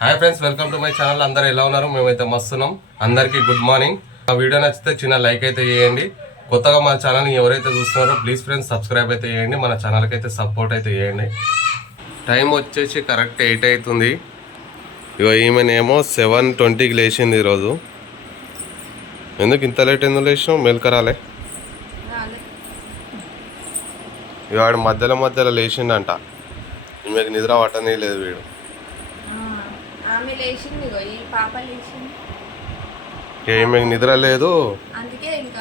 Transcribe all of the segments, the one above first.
Hi friends, welcome to my channel. అందరు ఎలా ఉన్నారు? మేమైతే మస్తున్నాం. అందరికీ గుడ్ మార్నింగ్. ఆ వీడియో నచ్చితే చిన్న లైక్ అయితే చేయండి. కొత్తగా మన ఛానల్ని ఎవరైతే చూస్తున్నారో ప్లీజ్ ఫ్రెండ్స్ సబ్స్క్రైబ్ అయితే చేయండి. మన ఛానల్కి అయితే సపోర్ట్ అయితే చేయండి. టైం వచ్చేసి కరెక్ట్ 8 అవుతుంది. ఇక ఈమెనేమో 7:20కి లేచింది ఈరోజు. ఎందుకు ఇంత లేట్ ఎందుకు లేచినావు? మేల్కరాలే. ఇక వాడు మధ్యలో లేచిండంట. ఈమెకు నిద్ర పట్టనే లేదు వీడు. ఈమెకు నిద్ర లేదు,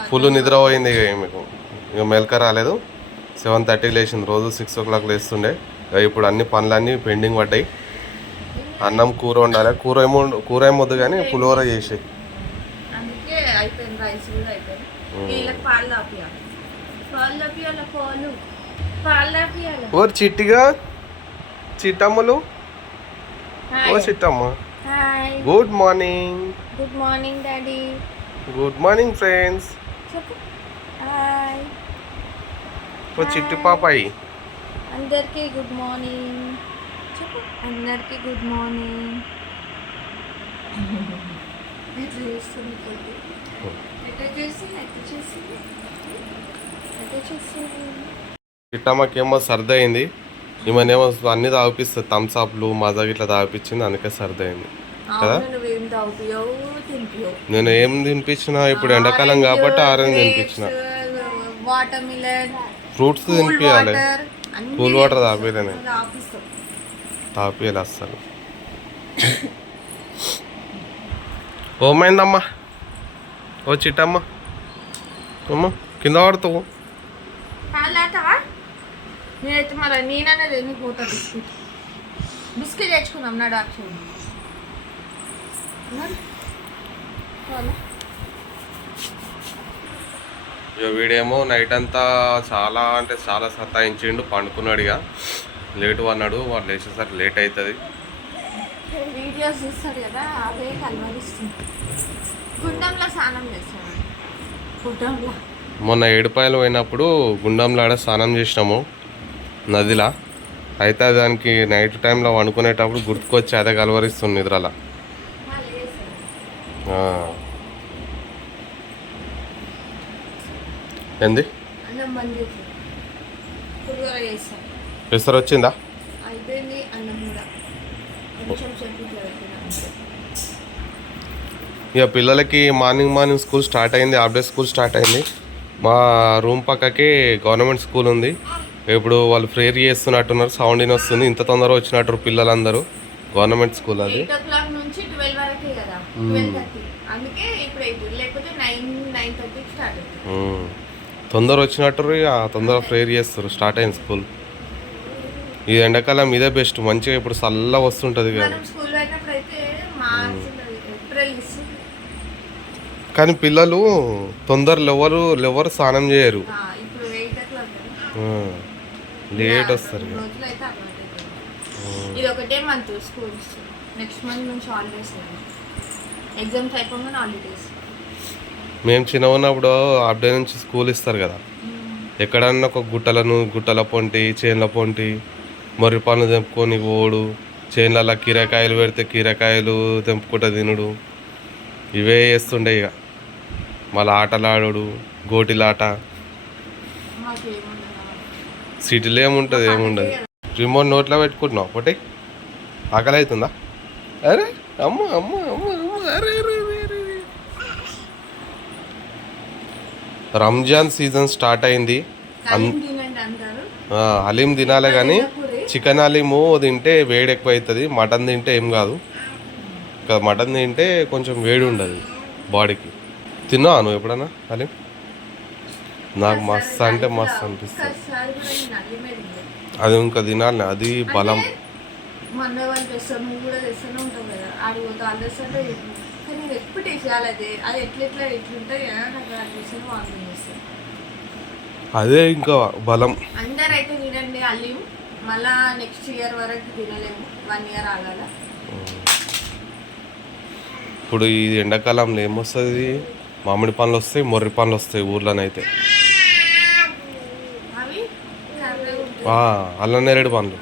ఫుల్ నిద్ర పోయింది. ఇక ఈమెకు ఇక మెలక రాలేదు. 7:30కి లేచింది. రోజు 6 o'clock లేస్తుండే. ఇప్పుడు అన్ని పనులన్నీ పెండింగ్ పడ్డాయి. అన్నం కూర వండాలి. కూర ఏమొద్దు కానీ పులిహోర చేసి ఓ చిట్టిగా చిట్టమ్మలు. ఓ చిట్టమ్మ, good morning. Good morning daddy. Good morning friends. Hi. ఓ చిట్టి పాపాయి. అందరికీ గుడ్ మార్నింగ్ చెప్పు. అందరికీ గుడ్ మార్నింగ్. చిట్టమ్మకేమో సర్ది అయింది. ఈమెనేమో అన్ని తాగిపిస్తుంది. థమ్స్అప్లు మజా ఇట్లా తాగిపించింది, అందుకే సర్ది అయింది కదా. నేను ఏం తినిపించిన ఇప్పుడు ఎండాకాలం కాబట్టి ఆరెంజ్ తినిపించిన. ఫ్రూట్స్ తినిపించాలి. కూల్ వాటర్ తాపియాలి. తాపియాలి అస్సలు. ఓమైందమ్మా. ఓ చిట్టమ్మ, అమ్మ కింద పడతావు. నేనైతే మళ్ళీ నేననేది ఎందుకు పోతా. బిస్కెట్ తెచ్చుకున్నాం నాడు అక్షయ్. ఇక వీడేమో నైట్ అంతా చాలా సతాయించిండు. పండుకున్నాడు. ఇక లేటు అన్నాడు. వాడు లేచేసరికి లేట్ అవుతుంది. వీడియోస్ చూస్తాడు కదా, అదే కలవరిస్తుంది. గుండంలో స్నానం చేస్తాడు. గుండంలో మొన్న ఏడుపాయలు పోయినప్పుడు గుండంలాడ స్నానం చేసినాము నదిలా. అయితే దానికి నైట్ టైంలో వండుకునేటప్పుడు గుర్తుకొచ్చి అదే కలవరిస్తుంది నిద్రలా. ఏంది పెసరు వచ్చిందా? ఇక పిల్లలకి మార్నింగ్ స్కూల్ స్టార్ట్ అయింది. హాఫ్ డే స్కూల్ స్టార్ట్ అయింది. మా రూమ్ పక్కకి గవర్నమెంట్ స్కూల్ ఉంది. ఇప్పుడు వాళ్ళు ప్రేయర్ చేస్తున్నట్టున్నారు. సౌండ్ ఇన్ వస్తుంది. ఇంత తొందరగా వచ్చినట్టు పిల్లలందరూ. గవర్నమెంట్ స్కూల్ అది. తొందర వచ్చినట్టు తొందరగా ప్రేయర్ చేస్తారు. స్టార్ట్ అయింది స్కూల్. ఈ ఎండాకాలం ఇదే బెస్ట్. మంచిగా ఇప్పుడు చల్లగా వస్తుంటుంది కదా. కానీ పిల్లలు ఎవరు స్నానం చేయరు. లేట్ వస్తారు. ఇది ఒకటే మంత్ స్కూల్స్. నెక్స్ట్ మంత్ నుంచి హాలిడేస్. ఎగ్జామ్స్ అయిపోగానే హాలిడేస్. మేము చిన్న ఉన్నప్పుడు హాఫ్ డే నుంచి స్కూల్ ఇస్తారు కదా. ఎక్కడన్నా ఒక గుట్టల పొంటి చేన్ల పొంటి మొర్రి పనులు తెంపుకొని పోడు. చేన్లలో కీరకాయలు పెడితే కీరకాయలు తెంపుకుంటా తినుడు. ఇవే చేస్తుండే. ఇక మళ్ళీ ఆటలు ఆడుడు, గోటిలాట. సిటీలో ఏముండదు. రిమోట్ నోట్లో పెట్టుకుంటున్నావు ఒకటి. ఆకలి అవుతుందా? అరే అమ్మ అమ్మ అమ్మ అమ్మ అరే రంజాన్ సీజన్ స్టార్ట్ అయింది. హలీం తినాలి కానీ చికెన్ హలీము తింటే వేడి ఎక్కువ అవుతుంది. మటన్ తింటే ఏం కాదు. మటన్ తింటే కొంచెం వేడి ఉండదు బాడీకి. తిన్నావా నువ్వు ఎప్పుడన్నా హలీం? నాకు మస్తు అంటే మస్తు అనిపిస్తుంది. అది ఇంకా తినాలి. అది బలం. అదే ఇంకా బలం. అందరైతే తినండి హలీం. మళ్ళా నెక్స్ట్ ఇయర్ వరకు తినలేము. 1 year ఆగాల. ఇప్పుడు ఈ ఎండాకాలంలో ఏమొస్తుంది? మామిడి పండ్లు వస్తాయి, మొర్రి పండ్లు వస్తాయి ఊర్లోనైతే. అల్లం నేరేడు పండ్లు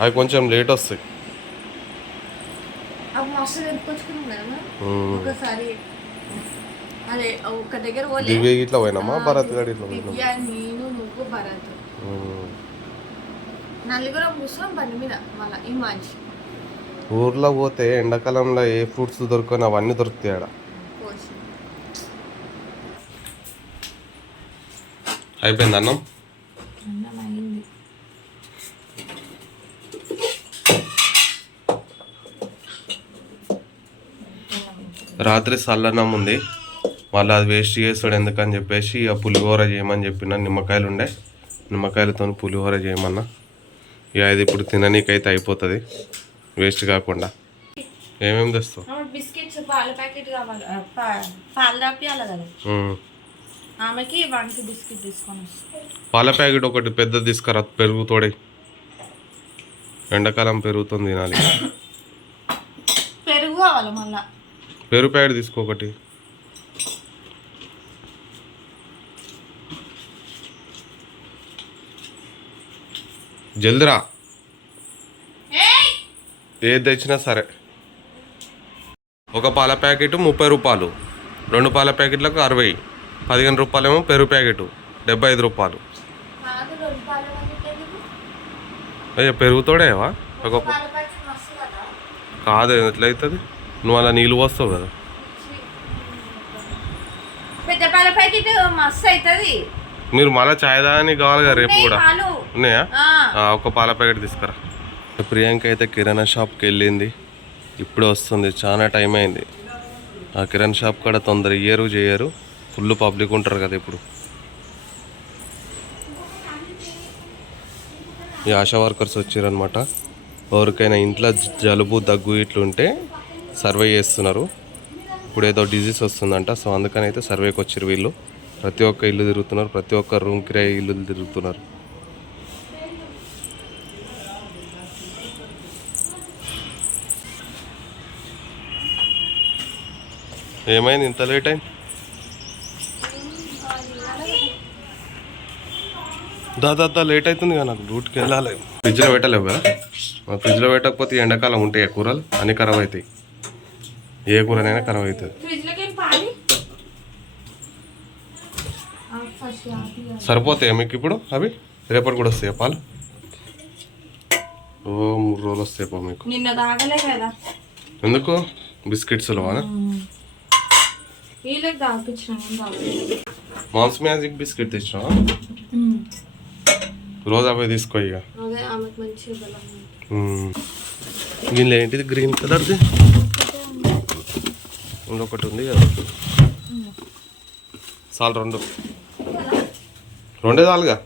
అవి కొంచెం లేట్ వస్తాయి. అవి మస్తు తెంపుకొచ్చుకున్నాం కదా ఉమ్. ఒకసారి. అదే ఒక దగ్గర పోలే దివ్య ఇట్లా పోయినామా భరత్ గడి ఇట్లా పోయినామా? దివ్య, నేను, నువ్వు, భరత్ ఉమ్. నలుగురం కూర్చొని బండి మీద మళ్ళీ ఈ మంచి ఊర్లో పోతే ఎండాకాలంలో ఏ ఫ్రూట్స్ దొరుకుని అవన్నీ దొరుకుతాయి ఆడ. కోసి అయిపోయింది అన్నం. అన్నం అయింది. రాత్రి చల్లన్నం ఉంది, మళ్ళీ అది వేస్ట్ చేస్తాడు ఎందుకని చెప్పేసి ఇక పులిహోర చేయమని చెప్పిన. నిమ్మకాయలు ఉండే, నిమ్మకాయలతో పులిహోర చేయమన్నా. ఇక అది ఇప్పుడు తిననీకైతే అయిపోతుంది వేస్ట్ కాకుండా. ఏమేమి తెస్తావు? బిస్కెట్స్ పాల ప్యాకెట్ కావాలి, పాలు రాపియాలి కదా ఆమెకి. వానికి బిస్కెట్ తీసుకొని వస్తాను. పాల ప్యాకెట్ ఒకటి పెద్దది తీసుకురా, పెరుగు తోడే. ఎండాకాలం పెరుగుతుంది తినాలి. పెరుగు కావాలి మళ్ళా. పెరుగు ప్యాకెట్ తీసుకో ఒకటి. జల్దిరా, ఏది తెచ్చినా సరే. ఒక పాల ప్యాకెట్ 30 రూపాయలు, 2 పాల ప్యాకెట్లకు 60, 15 రూపాయలేమో పెరుగు ప్యాకెట్, 75 రూపాయలు. అయ్యా పెరుగుతోడేవా? ఒక కాదు ఎట్లయితుంది, నువ్వు అలా నీళ్ళు పోస్తావు కదా. పెద్ద పాల ప్యాకెట్ మస్తు అవుతుంది. మీరు మళ్ళీ చాయ్ దాని కావాలి కదా రేపు కూడా ఉన్నాయా? ఒక పాల ప్యాకెట్ తీసుకురా. ప్రియాంక అయితే కిరాణా షాప్కి వెళ్ళింది, ఇప్పుడు వస్తుంది. చాలా టైం అయింది. ఆ కిరాణా షాప్ కూడా తొందర చేయరు, ఫుల్ పబ్లిక్ ఉంటారు కదా ఇప్పుడు. ఈ ఆశా వర్కర్స్ వచ్చారనమాట. ఎవరికైనా ఇంట్లో జలుబు దగ్గు ఇట్లుంటే సర్వే చేస్తున్నారు. ఇప్పుడు ఏదో డిజీజ్ వస్తుందంట, సో అందుకని అయితే సర్వేకి వచ్చారు వీళ్ళు. ప్రతి ఒక్క ఇల్లు తిరుగుతున్నారు, ప్రతి ఒక్క రూమ్ కిరాయి ఇల్లు తిరుగుతున్నారు. ఏమైంది ఇంత లేట్ అయింది? దాదా లేట్ అవుతుంది కదా, నాకు డ్యూటీకి వెళ్ళాలి. ఫ్రిడ్జ్లో పెట్టలేవు కదా, ఫ్రిడ్జ్లో పెట్టకపోతే ఎండాకాలం ఉంటాయి కూరలు అన్నీ ఖరాబ్ అవుతాయి. ఏ కూరనైనా ఖరాబ్ అవుతుంది. సరిపోతాయా మీకు ఇప్పుడు? అవి రేపటి కూడా వస్తాయా పాలు? ఓ 3 రోజులు వస్తాయి పా మీకు. నిన్న తాగలే కదా. ఎందుకు? బిస్కెట్స్లో వీళ్ళకి తాపించిన మామ్స్ మ్యాజిక్ బిస్కెట్ తెచ్చినా, రోజు అవే తీసుకో ఇక. దీనిలో ఏంటిది గ్రీన్ కలర్ది? ఇంకొకటి ఉంది కదా, చాలు రెండే చాలుగా.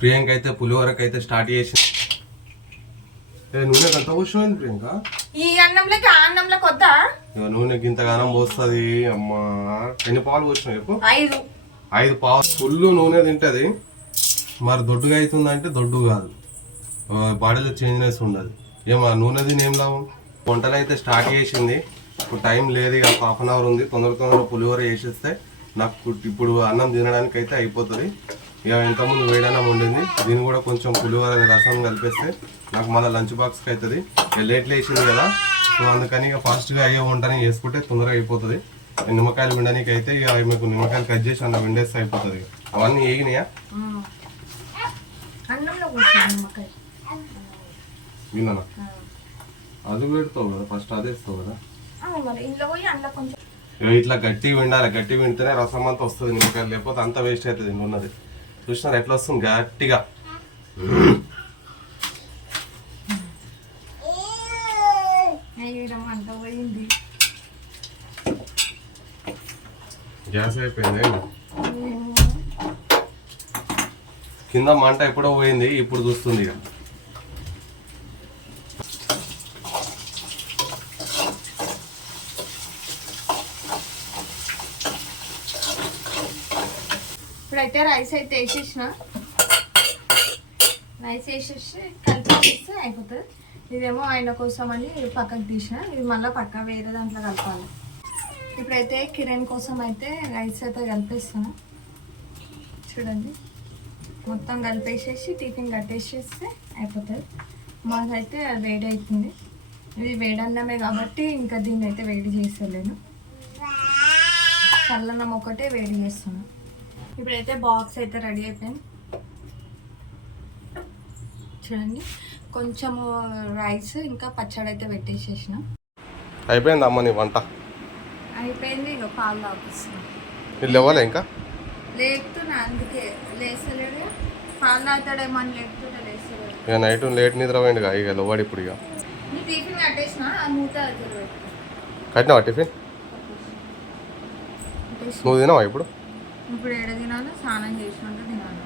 ప్రియాంక అయితే పులిహోరకు అయితే స్టార్ట్ చేసి నూనె ఎంత పోసిపోయింది ప్రియాంక? ఈ అన్నంలోకి ఆ అన్నంలోకి వద్దా? నూనె ఇంతగానం పోస్తుంది అమ్మా. ఎన్ని పాలు పోసినావు చెప్పు? 5 పాలు. ఫుల్ నూనె తింటది, మరి దొడ్డుగా అవుతుందంటే దొడ్డు కాదు, బాడీలో చేంజ్నెస్ ఉండదు. ఏమో నూనె తిని ఏం లాభం? వంటలు అయితే స్టార్ట్ చేసింది. ఇప్పుడు టైం లేదు, ఇక హాఫ్ అన్ అవర్ ఉంది. తొందర పులిహోర చేసేస్తే నాకు ఇప్పుడు అన్నం తినడానికి అయితే అయిపోతుంది. ఇక ఇంతకుముందు వేడన్నం ఉండింది, దీన్ని కూడా కొంచెం పులిహోర రసం కలిపేస్తే నాకు మళ్ళీ లంచ్ బాక్స్కి అవుతుంది. లేట్ వేసింది కదా, సో అందుకని ఇక ఫాస్ట్గా అయ్యే వంటని చేసుకుంటే తొందరగా అయిపోతుంది. నిమ్మకాయలు వినడానికి అయితే ఇక మీకు నిమ్మకాయలు కట్ చేసి అన్న విండేస్తే అయిపోతుంది. అవన్నీ ఏగినాయా? విన్నానా? అది పెడతావు కదా ఫస్ట్, అదే ఇస్తావు కదా. ఇట్లా గట్టి విండాలి, గట్టి వింటేనే రసం అంతా వస్తుంది నిమ్మకాయలు, లేకపోతే అంత వేస్ట్ అవుతుంది. ఉన్నది చూసినారు ఎట్లా వస్తుంది గట్టిగా. గ్యాస్ అయిపోయింది, కింద మంట ఎప్పుడో పోయింది, ఇప్పుడు చూస్తుంది ఇక. ఇప్పుడైతే రైస్ అయితే వేసేసిన, రైస్ వేసేసి కలిపేస్తే అయిపోతుంది. ఇదేమో ఆయన కోసం అని పక్కకు తీసిన, ఇది మళ్ళీ పక్క వేరే దాంట్లో కలపాలి. ఇప్పుడైతే కిరణ్ కోసం అయితే రైస్ అయితే కలిపేస్తాను. చూడండి మొత్తం కలిపేసేసి టిఫిన్ కట్టేసేస్తే అయిపోతుంది. మాకైతే వేడి అవుతుంది. ఇది వేడన్నమే కాబట్టి ఇంకా దీన్ని అయితే వేడి చేస్తలేను, చల్లన్నం ఒకటే వేడి చేస్తున్నాను. ఇప్పుడైతే బాక్స్ అయితే రెడీ అయిపోయింది చూడండి. కొంచెము రైస్ ఇంకా పచ్చడి అయితే పెట్టేసేసిన. అయిపోయింది అమ్మ నీ వంట? అయిపోయింది. ఇక పాలు తాపిస్తున్నాను. వీళ్ళు ఇవ్వాలి ఇంకా లేపుతున్నా, అందుకే లేస్తలేడు. పాలు తాగుతాడేమో అని లేపుతుంటే లేస్తలేడు. ఇక నైట్ లేట్ నిద్ర పోయింది ఇక ఇవ్వడు ఇప్పుడు. ఇక నీ టిఫిన్ కట్టేసిన, ఆ మూత కట్టినావా టిఫిన్? నువ్వు తినావా ఇప్పుడు? ఇప్పుడు ఏడ తినాలి? స్నానం చేసినాక తినాలి.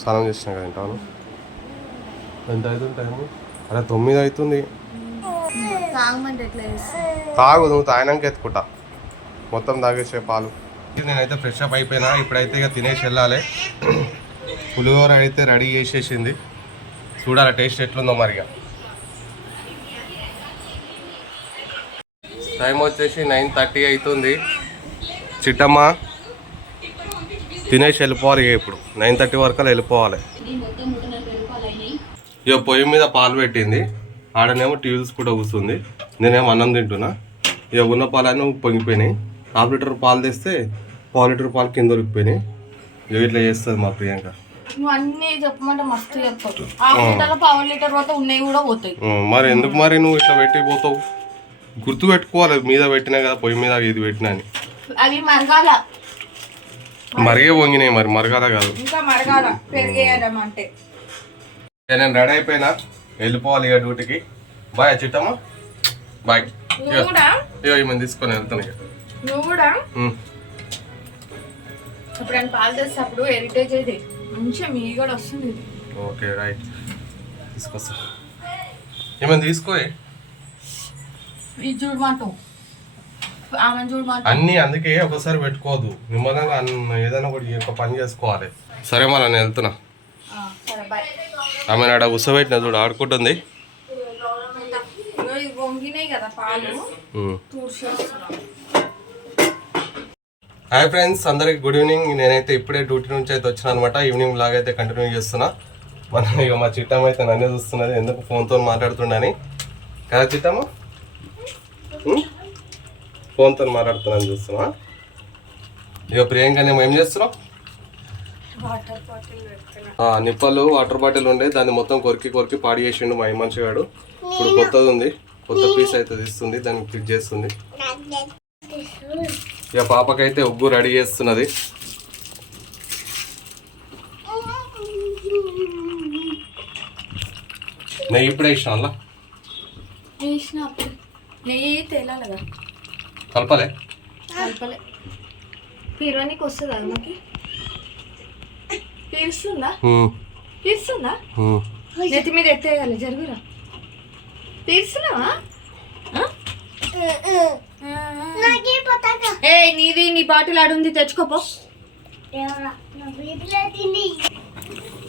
స్నానం చేసినా కదా తింటాను. ఎంత అవుతుంది టైము? అరే 9 అవుతుంది. తాగమంటే ఎట్లా చేస్తా? తాగు, నువ్వు తాగినాక ఎత్తుకుంటా మొత్తం తాగేసే పాలు. నేనైతే ఫ్రెష్ అప్ అయిపోయినా. ఇప్పుడైతే ఇక తినేసి వెళ్ళాలి. పులిహోర అయితే రెడీ చేసేసింది, చూడాలి టేస్ట్ ఎట్లుందో మరిగా. టైం వచ్చేసి 9:30 అవుతుంది. చిట్టమ్మ తినేసి వెళ్ళిపోవాలి. ఇక ఇప్పుడు 9:30 వరకు వెళ్ళిపోవాలి. ఇక పొయ్యి మీద పాలు పెట్టింది, ఆడనేమో టీవీ చూసుకుంటూ కూర్చుంది, నేనేమో అన్నం తింటున్నా. ఇక ఉన్న పాలన్నీ పొంగిపోయినాయి. ½ లీటర్ పాలు తెస్తే ½ లీటర్ పాలు కింద ఉరికిపోయినాయి. ఇక ఇట్లా చేస్తుంది మా ప్రియాంక. నువ్వు అన్ని చెప్పమంటే మస్తు చెప్తావు. ½ లీటర్ పోతే ఉన్నాయి కూడా పోతాయి. మరి ఎందుకు మరి నువ్వు ఇట్లా పెట్టి పోతావు? గుర్తు పెట్టుకోవాలి, మీద పెట్టినా కదా పొయ్యి మీద ఇది పెట్టినా అని. అవి మరగాల, మరిగే పొంగినాయి, మరి మరగాల కాదు ఇంకా మరగాల, పెరిగేయడమంటే. నేను రెడీ అయిపోయినా, వెళ్ళిపోవాలి ఇక డ్యూటీకి. Bye Chittamma, bye. నువ్వు కూడా ఇక ఈమెను తీసుకొని వెళ్తాను ఇక. నువ్వు కూడా ఇప్పుడు ఆయన పాలు తెచ్చినప్పుడు హెరిటేజ్ అయితే మంచిగా మీ కూడా వస్తుంది. ఓకే రైట్, తీసుకొస్తా. ఏమైనా తీసుకో. ఇది చూడమాట, ఆమె చూడమాట అన్నీ అందుకే ఒకసారి పెట్టుకోవద్దు, నిమ్మలంగా ఏదైనా ఒకటి ఒక పని చేసుకోవాలి. సరే మరి నేను వెళ్తున్నా. సరే బాయ్. ఆమె నాడ ఉసబెట్టిన చూడు ఆడుకుంటుంది. వంగినాయి కదా పాలు, తూర్చి వస్తున్నాం. హాయ్ ఫ్రెండ్స్, అందరికి గుడ్ ఈవినింగ్. నేనైతే ఇప్పుడే డ్యూటీ నుంచి అయితే వచ్చిన అనమాట. ఈవినింగ్ లాగా అయితే కంటిన్యూ చేస్తున్నా. మనం ఇక మా చిట్టమ్మ అయితే నన్నే చూస్తున్నది, ఎందుకు ఫోన్తో మాట్లాడుతుండని కదా చిట్టమ్మ? ఫోన్తో మాట్లాడుతున్నాను చూస్తున్నా. ఇక ప్రియాంక నేను ఏం చేస్తున్నావు? నిప్పలు వాటర్ బాటిల్ ఉండే దాన్ని మొత్తం కొరికి కొరికి పాడి చేసిండు మా మనిషిగాడు. ఇప్పుడు కొత్తది ఉంది, కొత్త పీస్ అయితే తీస్తుంది, దాన్ని ఫిట్ చేస్తుంది. ఇక పాపకైతే ఉగ్గు రెడీ చేస్తున్నది. నెయ్యి ఇప్పుడే ఇష్టం అలా నెయ్యి తేలాలి కదా, కలపలే కలపలే. పీరవానికి వస్తుందా? మాకి తీరుస్తుందా? తీరుస్తుందా? నెత్తి మీద ఎత్తేయాలి, జరుగురా. తీరుస్తున్నావా? ఏ నీది, నీ బాటిల్ ఆడుంది, తెచ్చుకోపో.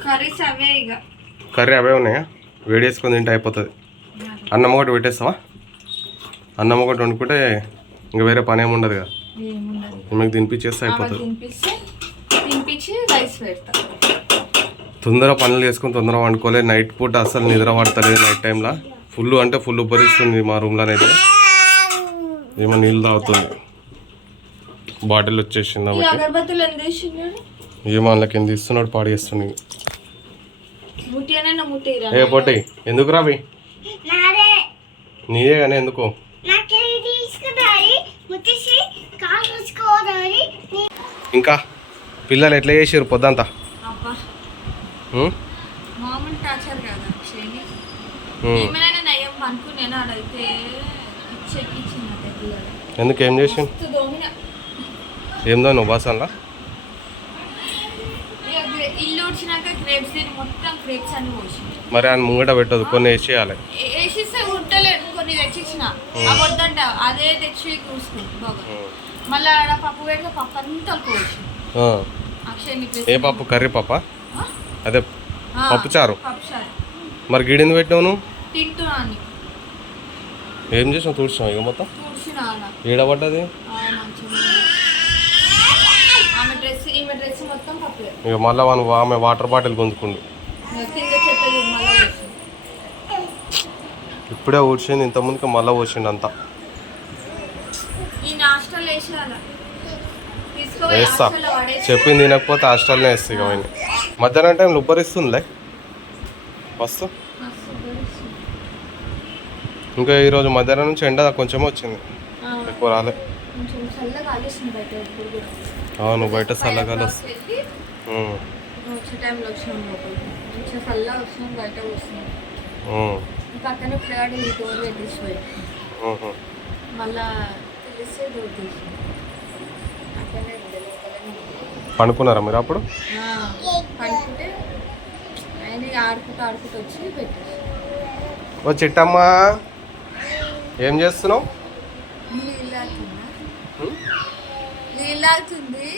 కర్రీస్ అవే, ఇక కర్రీ అవే ఉన్నాయా? వేడి వేసుకొని తింటే అయిపోతుంది. అన్నం ఒకటి పెట్టేస్తావా? అన్నం ఒకటి వండుకుంటే ఇంకా వేరే పని ఏమి ఉండదు కదా, మీకు తినిపించేస్తే అయిపోతుంది. తినిపించి రైస్ పెడతా. తొందర పనులు చేసుకుని తొందరగా వండుకోలేదు. నైట్ పూట అస్సలు నిద్ర పడతలేదు. నైట్ టైంలో ఫుల్ అంటే ఫుల్ ఉబ్బరిస్తుంది మా రూమ్లోనైతే. ఏమో నీళ్ళు తాగుతుంది, బాటిల్ వచ్చేసింది. ఏమో అందులోకి ఎందుకు ఇస్తున్నాడు, పాడు చేస్తుంది. ఏ పొట్టి ఎందుకు రావి? నీదే కానీ ఎందుకో. ఇంకా పిల్లలు ఎట్లా చేసారు పొద్దంతా? మామూలు టార్చర్ కదా, అనుకున్నాను అడైతే ఎందుకు ఏం చేసి ఏందో నువ్వు బాసన్లా ఇల్లు ఉడిచినాక క్రేప్స్ తిని మొత్తం క్రేప్స్ అన్ని పోసి మరి ఆయన ముంగట పెట్టదు, కొన్ని వేసేయాలి. వేసిస్తే ఉండలేదు, కొన్ని తెచ్చిచ్చిన వద్దంట, అదే తెచ్చి చూసుకుంది బాగా. మళ్ళీ ఆడ పప్పు పెడితే పప్పు అంతా పోసి. ఏ పప్పు? కర్రీ పప్ప? అదే పప్పు చారు. పప్పు చారు. మరి గిడింది పెట్టినావు నువ్వు? తింటున్నా. ఏం చేసినావు? తుడిచినావు ఇక మొత్తం? ఏడబడ్డది ఇక. మళ్ళీ ఆమె వాటర్ బాటిల్ గుంజుకుండు. ఇప్పుడే ఊడ్చింది, ఇంతకుముందుకు మళ్ళీ ఊడ్చిండు అంతా. ఈ నాస్టల్ వేసేయాలా వేస్తా, చెప్పింది తినకపోతే హాస్టల్నే వేస్తా ఇక పోయి. మధ్యాహ్నం టైం ఉబ్బరిస్తుందిలే మస్తు. ఇంకా ఈరోజు మధ్యాహ్నం నుంచి ఎండ కొంచెం వచ్చింది, ఎక్కువ రాలే. అవును, బయట చల్లగాలి వస్తుంది. వచ్చే టైంలో వచ్చినాం లోపలికి, మంచిగా చల్లగా వచ్చినాం, బయట వస్తున్నాం. పక్కన పిల్లగాడు ఈ డోర్ పెట్టేసిపోయి మళ్ళా తెలిస్తే డోర్ తీసి అక్కడనే పండుకున్నారా మీరు అప్పుడు? పండుకుంటే ఆయన ఆడుకుంటూ వచ్చి పెట్టేసి. ఓ చిట్టమ్మా, ఏం చేస్తున్నావు? నీళ్ళు అవుతుంది,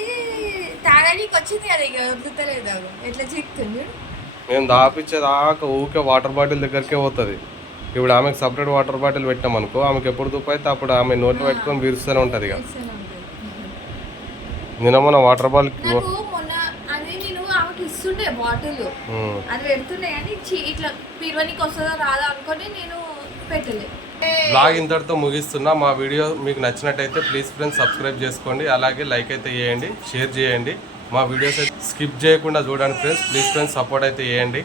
తాగడానికి వచ్చింది కదా, ఇక వదులుతలేదు. ఎట్లా చిక్కుతుంది. మేము దాపిచ్చేదాకా ఊకే వాటర్ బాటిల్ దగ్గరికే పోతుంది. ఇప్పుడు ఆమెకు సపరేట్ వాటర్ బాటిల్ పెట్టాం అనుకో, ఆమెకు ఎప్పుడు దుప్పు అయితే అప్పుడు ఆమె నోట్లో పెట్టుకొని విరుస్తూనే ఉంటుంది. ఇక నిన్న మొన్న వాటర్ బాటిల్ మొన్న అది నేను ఆమెకి ఇస్తుండే బాటిల్, అది పెడుతుండే కానీ ఇట్లా పిరవనికి వస్తుందో రాదా అనుకొని నేను పెట్టలే. బ్లాగ్ ఇంతటితో ముగిస్తున్నా. మా వీడియో మీకు నచ్చినట్టయితే ప్లీజ్ ఫ్రెండ్స్ సబ్స్క్రైబ్ చేసుకోండి, అలాగే లైక్ అయితే చేయండి, షేర్ చేయండి. మా వీడియోస్ అయితే స్కిప్ చేయకుండా చూడండి ఫ్రెండ్స్. ప్లీజ్ ఫ్రెండ్స్ సపోర్ట్ అయితే చేయండి.